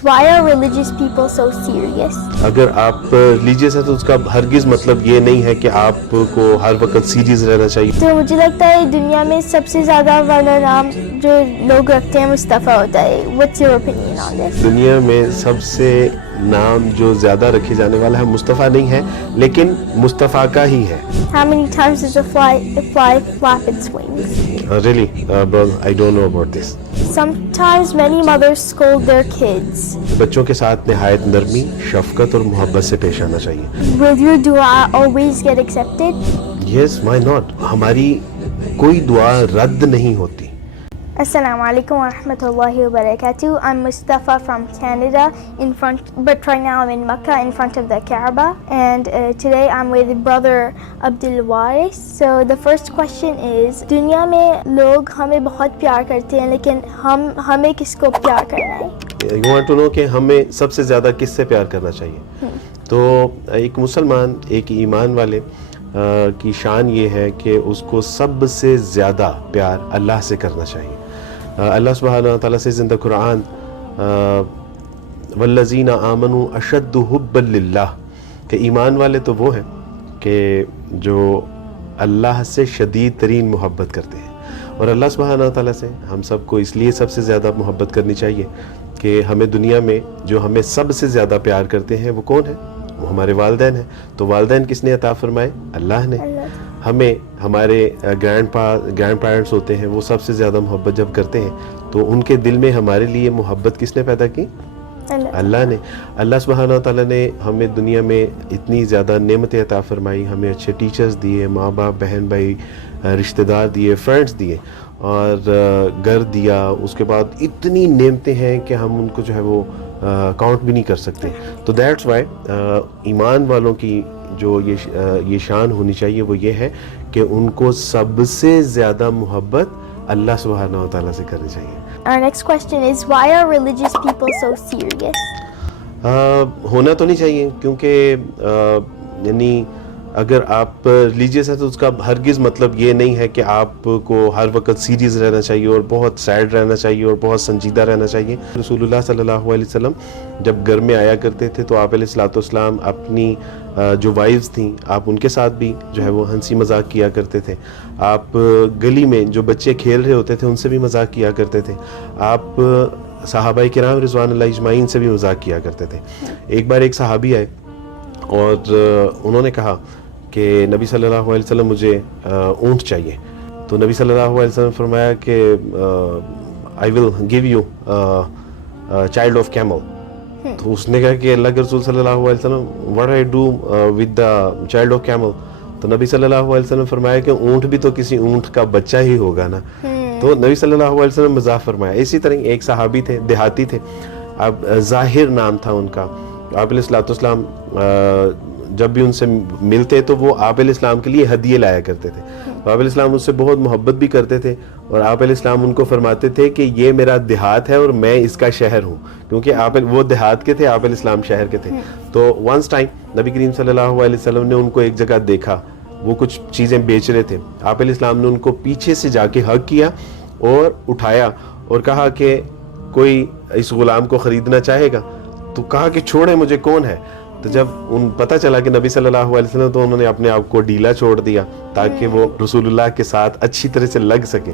Why are religious people so serious? اگر آپ religious ہیں تو اس کا ہرگز مطلب یہ نہیں ہے کہ آپ کو ہر وقت سیریس رہنا چاہیے. تو مجھے لگتا ہے دنیا میں سب سے زیادہ والا نام جو لوگ رکھتے ہیں مصطفیٰ ہوتا ہے. What's your opinion on this? دنیا میں سب سے نام جو زیادہ رکھے جانے والا ہے مصطفیٰ نہیں ہے لیکن مصطفیٰ کا ہی ہے. How many times does a fly flap its wings? Really, bro, I don't know about this. Sometimes many mothers scold their kids. بچوں کے ساتھ نہایت نرمی، شفقت اور محبت سے پیش آنا چاہیے. Will your dua always get accepted? Yes, why not? ہماری کوئی دعا رد نہیں ہوتی. Assalamu alaikum wa rahmatullahi wa barakatuh. I'm Mustafa from Canada, but right now I'm in Makkah in front of the Kaaba, and today I'm with brother Abdul Waris. So the first question is, دنیا میں لوگ ہمیں بہت پیار کرتے ہیں لیکن ہمیں کس کو پیار کرنا ہے؟ You want to know کہ ہمیں سب سے زیادہ کس سے پیار کرنا چاہیے؟ تو ایک مسلمان، ایک ایمان والے کی شان یہ ہے کہ اس کو سب سے زیادہ پیار اللہ سے کرنا چاہیے. اللہ سبحانہ تعالیٰ سے زندہ قرآن والذین آمنوا اشد حبا للہ کہ ایمان والے تو وہ ہیں کہ جو اللہ سے شدید ترین محبت کرتے ہیں. اور اللہ سبحانہ تعالیٰ سے ہم سب کو اس لیے سب سے زیادہ محبت کرنی چاہیے کہ ہمیں دنیا میں جو ہمیں سب سے زیادہ پیار کرتے ہیں وہ کون ہیں؟ وہ ہمارے والدین ہیں. تو والدین کس نے عطا فرمائے؟ اللہ نے. ہمیں ہمارے گرینڈ پیرنٹس ہوتے ہیں، وہ سب سے زیادہ محبت جب کرتے ہیں تو ان کے دل میں ہمارے لیے محبت کس نے پیدا کی؟ اللہ نے. اللہ سبحانہ تعالیٰ نے ہمیں دنیا میں اتنی زیادہ نعمتیں عطا فرمائی، ہمیں اچھے ٹیچرز دیے، ماں باپ، بہن بھائی، رشتہ دار دیے، فرینڈس دیے اور گھر دیا. اس کے بعد اتنی نعمتیں ہیں کہ ہم ان کو جو ہے وہ کاؤنٹ بھی نہیں کر سکتے. تو دیٹس وائی ایمان والوں کی جو یہ شان ہونی چاہیے وہ یہ ہے کہ ان کو سب سے زیادہ محبت اللہ سبحانہ و تعالیٰ سے کرنی چاہیے. Our next question is, why are religious people so serious? ہونا تو نہیں چاہیے کیونکہ یعنی اگر آپ ریلیجیس ہیں تو اس کا ہرگز مطلب یہ نہیں ہے کہ آپ کو ہر وقت سیریس رہنا چاہیے اور بہت سیڈ رہنا چاہیے اور بہت سنجیدہ رہنا چاہیے. رسول اللہ صلی اللہ علیہ وسلم جب گھر میں آیا کرتے تھے تو آپ علیہ الصلوۃ والسلام اپنی جو وائفز تھیں آپ ان کے ساتھ بھی جو ہے وہ ہنسی مذاق کیا کرتے تھے. آپ گلی میں جو بچے کھیل رہے ہوتے تھے ان سے بھی مذاق کیا کرتے تھے. آپ صحابہ کرام رضوان اللہ اجمعین سے بھی مذاق کیا کرتے تھے. ایک بار ایک صحابی آئے اور انہوں نے کہا کہ نبی صلی اللہ علیہ وسلم مجھے اونٹ چاہیے. تو نبی صلی اللہ علیہ وسلم فرمایا کہ I will give you child of camel. تو اس نے کہا کہ اللہ کے رسول صلی اللہ علیہ وسلم what I do with the child of camel. تو نبی صلی اللہ علیہ وسلم فرمایا کہ اونٹ بھی تو کسی اونٹ کا بچہ ہی ہوگا نا. تو نبی صلی اللہ علیہ وسلم مذاق فرمایا. اسی طرح ایک صحابی تھے، دیہاتی تھے، اب ظاہر نام تھا ان کا. آپ علیہ الصلوۃ والسلام جب بھی ان سے ملتے تو وہ آپ علیہ السلام کے لیے ہدیے لایا کرتے تھے. آپ علیہ السلام اس سے بہت محبت بھی کرتے تھے اور آپ علیہ السلام ان کو فرماتے تھے کہ یہ میرا دیہات ہے اور میں اس کا شہر ہوں، کیونکہ آپ وہ دیہات کے تھے، آپ علیہ السلام شہر کے تھے. تو ونس ٹائم نبی کریم صلی اللہ علیہ وسلم نے ان کو ایک جگہ دیکھا، وہ کچھ چیزیں بیچ رہے تھے. آپ علیہ السلام نے ان کو پیچھے سے جا کے ہگ کیا اور اٹھایا اور کہا کہ کوئی اس غلام کو خریدنا چاہے گا؟ تو کہا کہ چھوڑیں مجھے، کون ہے؟ تو جب ان پتہ چلا کہ نبی صلی اللہ علیہ وسلم، تو انہوں نے اپنے آپ کو ڈھیلا چھوڑ دیا تاکہ وہ رسول اللہ کے ساتھ اچھی طرح سے لگ سکے.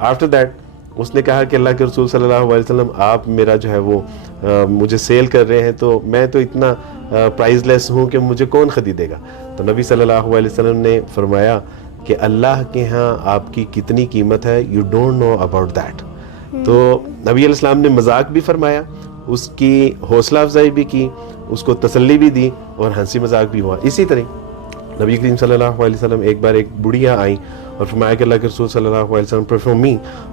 آفٹر دیٹ اس نے کہا کہ اللہ کے رسول صلی اللہ علیہ وسلم آپ میرا جو ہے وہ مجھے سیل کر رہے ہیں تو میں تو اتنا پرائز لیس ہوں کہ مجھے کون خریدے گا. تو نبی صلی اللہ علیہ وسلم نے فرمایا کہ اللہ کے ہاں آپ کی کتنی قیمت ہے، you don't know about that. تو نبی علیہ السلام نے مذاق بھی فرمایا، اس کی حوصلہ افزائی بھی کی، اس کو تسلی بھی دی اور ہنسی مذاق بھی ہوا. اسی طرح نبی کریم صلی اللہ علیہ وسلم ایک بار ایک بڑھیا آئیں اور فرمایا کہ اللہ کے رسول صلی اللہ علیہ وسلم pray for me,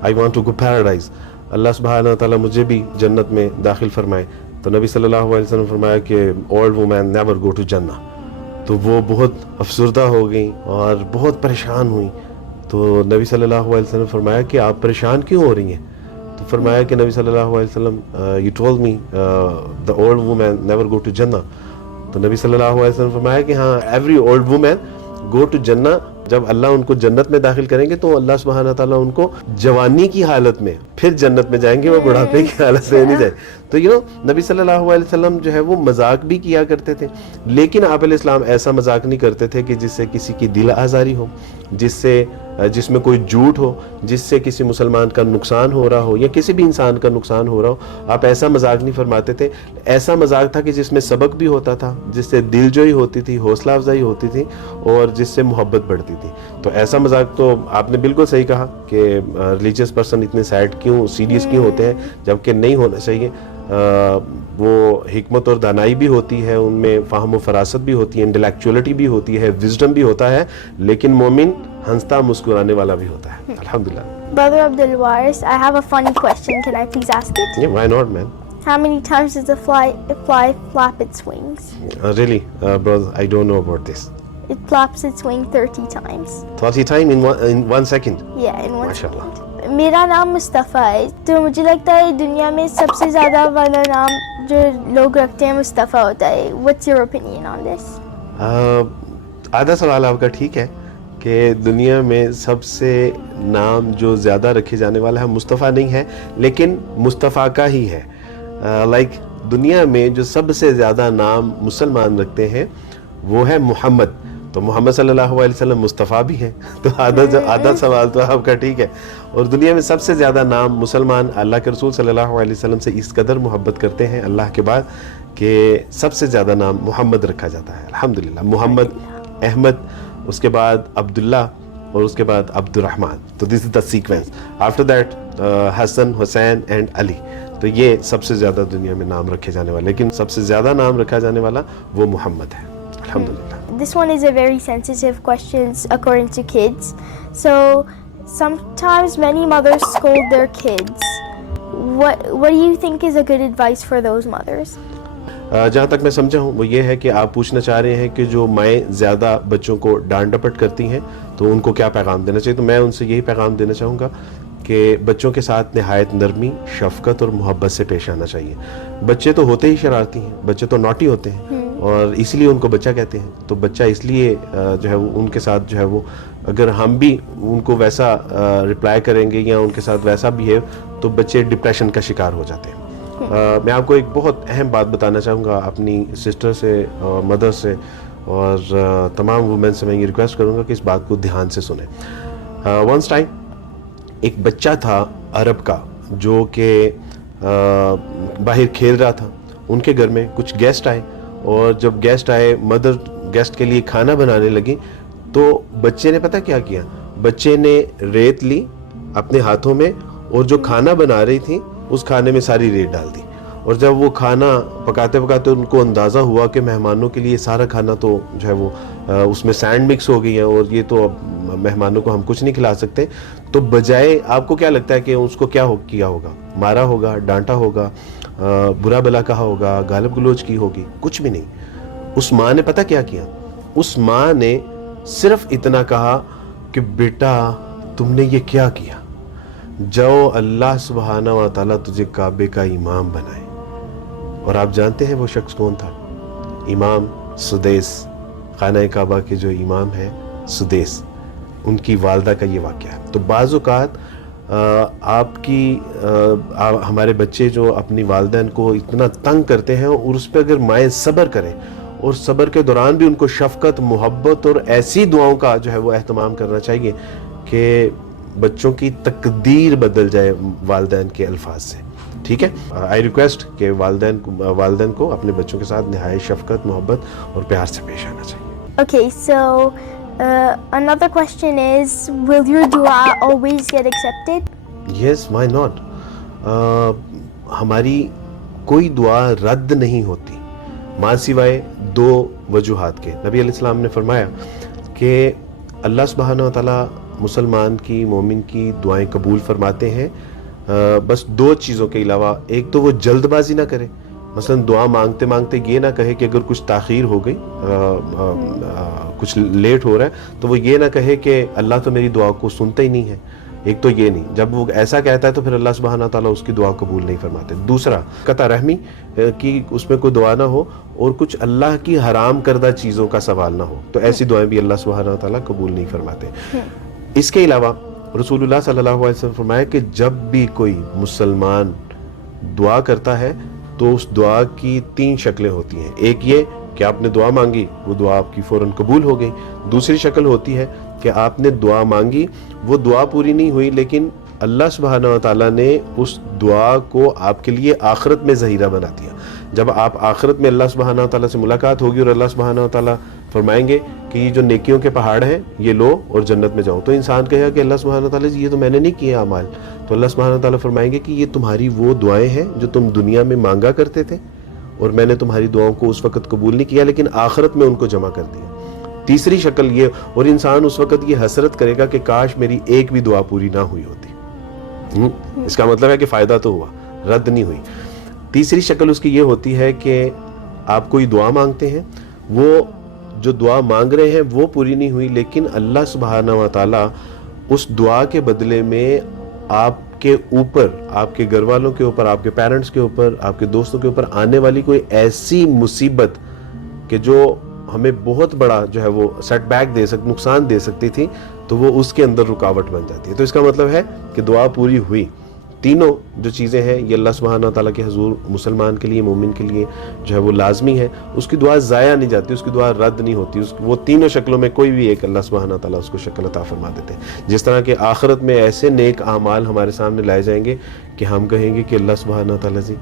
I want to go paradise. اللہ سبحانہ تعالیٰ مجھے بھی جنت میں داخل فرمائے. تو نبی صلی اللہ علیہ وسلم فرمایا کہ old woman never go to Jannah. تو وہ بہت افسردہ ہو گئیں اور بہت پریشان ہوئیں. تو نبی صلی اللہ علیہ وسلم فرمایا کہ آپ پریشان کیوں ہو رہی ہیں؟ تو فرمایا کہ نبی صلی اللہ علیہ وسلم you told me the old woman never go to Jannah. تو نبی صلی اللہ علیہ وسلم فرمایا کہ ہاں every old woman go to Jannah جب اللہ ان کو جنت میں داخل کریں گے تو اللہ سبحانہ تعالیٰ ان کو جوانی کی حالت میں پھر جنت میں جائیں گے, وہ بڑھاپے کی حالت میں نہیں جائیں. تو نبی صلی اللہ علیہ وسلم جو ہے وہ مذاق بھی کیا کرتے تھے, لیکن آپ علیہ السلام ایسا مذاق نہیں کرتے تھے کہ جس سے کسی کی دل آزاری ہو, جس میں کوئی جھوٹ ہو, جس سے کسی مسلمان کا نقصان ہو رہا ہو یا کسی بھی انسان کا نقصان ہو رہا ہو. آپ ایسا مذاق نہیں فرماتے تھے. ایسا مذاق تھا کہ جس میں سبق بھی ہوتا تھا, جس سے دل جوئی ہوتی تھی, حوصلہ افزائی ہوتی تھی اور جس سے محبت بڑھتی تھی. تو ایسا مذاق تو آپ نے بالکل صحیح کہا کہ ریلیجیس پرسن اتنے سیریس کیوں ہوتے ہیں, جبکہ نہیں ہونا چاہیے. وہ حکمت اور دانائی بھی ہوتی ہے, ان میں فہم و فراست بھی ہوتی ہے, انٹلیکچولیٹی بھی ہوتی ہے, وزڈم بھی ہوتا ہے, لیکن مومن ہنستا مسکرانے والا بھی ہوتا ہے. الحمدللہ. Brother Abdul Waris, I have a funny question. Can I please ask it? Yeah, why not, man? How many times does a fly flap its wings? Really, brother, I don't know about this. It flaps its wing 30 times. 30 times in 1 second? Yeah, in 1 MashaAllah. second. میرا نام مصطفیٰ ہے, تو مجھے لگتا ہے دنیا میں سب سے زیادہ والا نام جو لوگ رکھتے ہیں مصطفیٰ ہوتا ہے. What's your opinion on this? آدھا سوال آپ کا ٹھیک ہے کہ دنیا میں سب سے نام جو زیادہ رکھے جانے والا ہے مصطفیٰ نہیں ہے, لیکن مصطفیٰ کا ہی ہے. دنیا میں جو سب سے زیادہ نام مسلمان رکھتے ہیں وہ ہے محمد. تو محمد صلی اللہ علیہ وسلم مصطفیٰ بھی ہیں, تو آدھا سوال تو آپ کا ٹھیک ہے. اور دنیا میں سب سے زیادہ نام مسلمان اللہ کے رسول صلی اللہ علیہ وسلم سے اس قدر محبت کرتے ہیں اللہ کے بعد کہ سب سے زیادہ نام محمد رکھا جاتا ہے. الحمدللہ. محمد, احمد, اس کے بعد عبداللہ اور اس کے بعد عبد الرحمن. تو this is the sequence. After that Hasan, Hussain and Ali. تو یہ سب سے زیادہ دنیا میں نام رکھے جانے والے, لیکن سب سے زیادہ نام رکھا جانے والا وہ محمد ہے. الحمدللہ. This one is a very sensitive question according to kids. So sometimes many mothers scold their kids. What do you think is a good advice for those mothers? جہاں تک میں سمجھا ہوں وہ یہ ہے کہ آپ پوچھنا چاہ رہے ہیں کہ جو مائیں زیادہ بچوں کو ڈانٹ ڈپٹ کرتی ہیں تو ان کو کیا پیغام دینا چاہیے. تو میں ان سے یہی پیغام دینا چاہوں گا کہ بچوں کے ساتھ نہایت نرمی, شفقت اور محبت سے پیش آنا چاہیے. بچے تو ہوتے ہی شرارتی ہیں, بچے تو نوٹی ہوتے ہیں اور اس لیے ان کو بچہ کہتے ہیں. تو بچہ اس لیے جو ہے وہ ان کے ساتھ جو ہے وہ اگر ہم بھی ان کو ویسا رپلائی کریں گے یا ان کے ساتھ ویسا بیہیو تو بچے ڈپریشن کا شکار ہو جاتے ہیں. میں آپ کو ایک بہت اہم بات بتانا چاہوں گا اپنی سسٹر سے اور مدر سے اور تمام وومن سے. میں یہ ریکویسٹ کروں گا کہ اس بات کو دھیان سے سنیں. ونس ٹائم ایک بچہ تھا عرب کا جو کہ باہر کھیل رہا تھا. ان کے گھر میں کچھ گیسٹ آئے اور جب گیسٹ آئے مدر گیسٹ کے لیے کھانا بنانے لگی تو بچے نے پتہ کیا کیا, بچے نے ریت لی اپنے ہاتھوں میں اور جو کھانا بنا رہی تھی اس کھانے میں ساری ریت ڈال دی. اور جب وہ کھانا پکاتے پکاتے ان کو اندازہ ہوا کہ مہمانوں کے لیے سارا کھانا تو جو ہے وہ اس میں سینڈ مکس ہو گئی ہے اور یہ تو اب مہمانوں کو ہم کچھ نہیں کھلا سکتے, تو بجائے آپ کو کیا لگتا ہے کہ اس کو کیا کیا ہوگا؟ مارا ہوگا, ڈانٹا ہوگا, برا بلا کہا ہوگا, گالب گلوچ کی ہوگی؟ کچھ بھی نہیں. اس ماں نے پتہ کیا کیا؟ اس ماں نے صرف اتنا کہا کہ بیٹا تم نے یہ کیا کیا, جاؤ اللہ سبحانہ و تعالیٰ تجھے کعبے کا امام بنائے. اور آپ جانتے ہیں وہ شخص کون تھا؟ امام سدیس, خانہ کعبہ کے جو امام ہیں سدیس, ان کی والدہ کا یہ واقعہ ہے. تو بعض اوقات ہمارے بچے جو اپنی والدین کو اتنا تنگ کرتے ہیں اور اس پہ اگر مائیں صبر کریں اور صبر کے دوران بھی ان کو شفقت, محبت اور ایسی دعاؤں کا جو ہے وہ اہتمام کرنا چاہیے کہ بچوں کی تقدیر بدل جائے والدین کے الفاظ سے. ٹھیک ہے, آئی ریکویسٹ کہ والدین کو اپنے بچوں کے ساتھ نہایت شفقت, محبت اور پیار سے پیش آنا چاہیے. Okay, so another question is, will your dua always get accepted? Yes, why not? ہماری کوئی دعا رد نہیں ہوتی ماں سوائے 2 وجوہات کے. نبی علیہ السلام نے فرمایا کہ اللہ سبحانہ و تعالیٰ مسلمان کی, مومن کی دعائیں قبول فرماتے ہیں بس 2 چیزوں کے علاوہ. ایک تو وہ جلد بازی نہ کرے, مثلا دعا مانگتے مانگتے یہ نہ کہے کہ اگر کچھ تاخیر ہو گئی, کچھ لیٹ ہو رہا ہے تو وہ یہ نہ کہے کہ اللہ تو میری دعا کو سنتا ہی نہیں ہے, ایک تو یہ نہیں, جب وہ ایسا کہتا ہے تو پھر اللہ سبحانہ تعالیٰ اس کی دعا قبول نہیں فرماتے. دوسرا, قطع رحمی کی اس میں کوئی دعا نہ ہو اور کچھ اللہ کی حرام کردہ چیزوں کا سوال نہ ہو, تو ایسی دعائیں بھی اللہ سبحانہ تعالیٰ قبول نہیں فرماتے. اس کے علاوہ رسول اللہ صلی اللہ علیہ وسلم فرمایا کہ جب بھی کوئی مسلمان دعا کرتا ہے تو اس دعا کی 3 شکلیں ہوتی ہیں. ایک یہ کہ آپ نے دعا مانگی, وہ دعا آپ کی فوراً قبول ہو گئی. دوسری شکل ہوتی ہے کہ آپ نے دعا مانگی, وہ دعا پوری نہیں ہوئی, لیکن اللہ سبحانہ و تعالیٰ نے اس دعا کو آپ کے لیے آخرت میں ذخیرہ بنا دیا. جب آپ آخرت میں اللہ سبحانہ و تعالیٰ سے ملاقات ہوگی اور اللہ سبحانہ و تعالیٰ فرمائیں گے کہ یہ جو نیکیوں کے پہاڑ ہیں یہ لو اور جنت میں جاؤ, تو انسان کہے گا کہ اللہ سبحانہ و تعالیٰ یہ تو میں نے نہیں کیے اعمال. تو اللہ سبحانہ و تعالیٰ فرمائیں گے کہ یہ تمہاری وہ دعائیں ہیں جو تم دنیا میں مانگا کرتے تھے اور میں نے تمہاری دعاؤں کو اس وقت قبول نہیں کیا, لیکن آخرت میں ان کو جمع کر دیا. تیسری شکل یہ, اور انسان اس وقت یہ حسرت کرے گا کہ کاش میری ایک بھی دعا پوری نہ ہوئی ہوتی. اس کا مطلب ہے کہ فائدہ تو ہوا, رد نہیں ہوئی. تیسری شکل اس کی یہ ہوتی ہے کہ آپ کوئی دعا مانگتے ہیں, وہ جو دعا مانگ رہے ہیں وہ پوری نہیں ہوئی, لیکن اللہ سبحانہ و تعالیٰ اس دعا کے بدلے میں آپ کے اوپر, آپ کے گھر والوں کے اوپر, آپ کے پیرنٹس کے اوپر, آپ کے دوستوں کے اوپر آنے والی کوئی ایسی مصیبت کہ جو ہمیں بہت بڑا جو ہے وہ سیٹ بیک نقصان دے سکتی تھی, تو وہ اس کے اندر رکاوٹ بن جاتی ہے. تو اس کا مطلب ہے کہ دعا پوری ہوئی. تینوں جو چیزیں ہیں یہ اللہ سبحانہ تعالیٰ کے حضور مسلمان کے لیے, مومن کے لیے جو ہے وہ لازمی ہے. اس کی دعا ضائع نہیں جاتی, اس کی دعا رد نہیں ہوتی. وہ تینوں شکلوں میں کوئی بھی ایک اللہ سبحانہ تعالیٰ اس کو شکل عطا فرما دیتے ہیں. جس طرح کہ آخرت میں ایسے نیک اعمال ہمارے سامنے لائے جائیں گے کہ ہم کہیں گے کہ اللہ سبحانہ تعالیٰ جی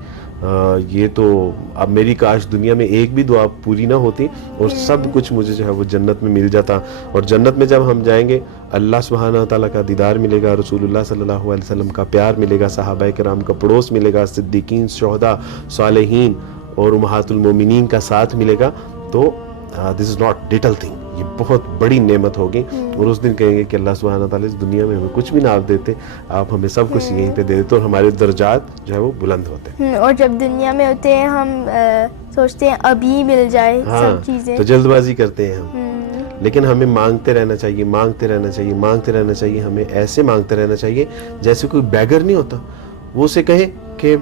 یہ تو اب میری کاش دنیا میں ایک بھی دعا پوری نہ ہوتی اور سب کچھ مجھے جو ہے وہ جنت میں مل جاتا. اور جنت میں جب ہم جائیں گے اللہ سبحانہ تعالیٰ کا دیدار ملے گا, رسول اللہ صلی اللہ علیہ وسلم کا پیار ملے گا, صحابہ کرام کا پڑوس ملے گا, صدیقین, شہداء, صالحین اور امہات المومنین کا ساتھ ملے گا. تو this is not little thing, یہ بہت بڑی نعمت ہوگی. اور اس دن کہیں گے کہ اللہ سبحانہ تعالیٰ اس دنیا میں ہمیں کچھ بھی نہ آپ دیتے, آپ ہمیں سب کچھ یہیں پہ دے دیتے اور ہمارے درجات جو ہے وہ بلند ہوتے. اور جب دنیا میں ہوتے ہیں ہم سوچتے ہیں ابھی مل جائے سب چیزیں, تو جلد بازی کرتے ہیں ہم. لیکن ہمیں مانگتے رہنا چاہیے, مانگتے رہنا چاہیے, مانگتے رہنا چاہیے. ہمیں ایسے مانگتے رہنا چاہیے جیسے کوئی بیگر نہیں ہوتا, وہ اسے کہے کہ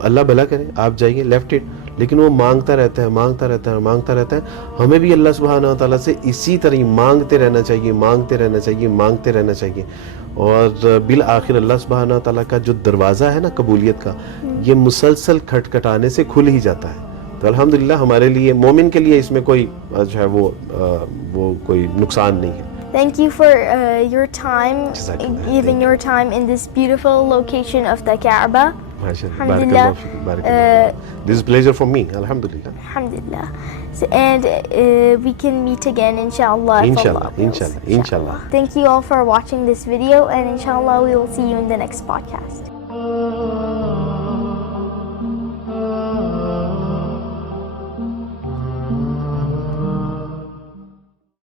اللہ بھلا کرے آپ جائیے لیفٹ اٹ, لیکن وہ مانگتا رہتا ہے, مانگتا رہتا ہے, مانگتا رہتا ہے. ہمیں بھی اللہ سبحانہ و تعالیٰ سے اسی طرح مانگتے رہنا چاہیے, مانگتے رہنا چاہیے, مانگتے رہنا چاہیے. اور بالآخر اللہ سبحانہ و تعالیٰ کا جو دروازہ ہے نا قبولیت کا, یہ مسلسل کھٹکھٹانے سے کھل ہی جاتا ہے. تو الحمدللہ ہمارے لیے, مومن کے لیے اس میں کوئی جو ہے وہ کوئی نقصان نہیں ہے. Thank you for your time, giving your time in this beautiful location of the Kaaba. Alhamdulillah. This is a pleasure for me. Alhamdulillah. Alhamdulillah. So, and we can meet again, inshallah. Inshallah. Thank you all for watching this video, and inshallah we will see you in the next podcast.